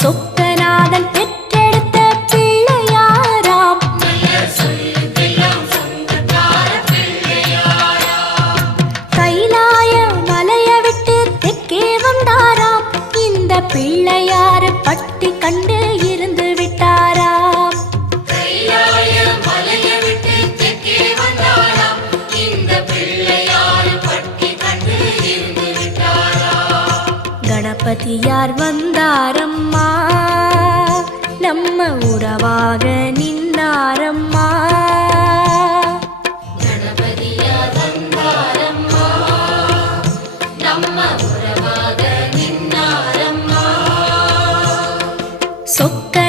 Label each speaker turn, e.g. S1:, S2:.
S1: சொக்கநாதன் பெற்றெடுத்த பிள்ளையாராம். கைலாய மலைய விட்டு தெக்கே வந்தாராம். இந்த பிள்ளையாறு பட்டி கண்டு கணபதியார் வந்தாரம்மா? நம்ம உறவாக நின்னாரம்மா? சொக்க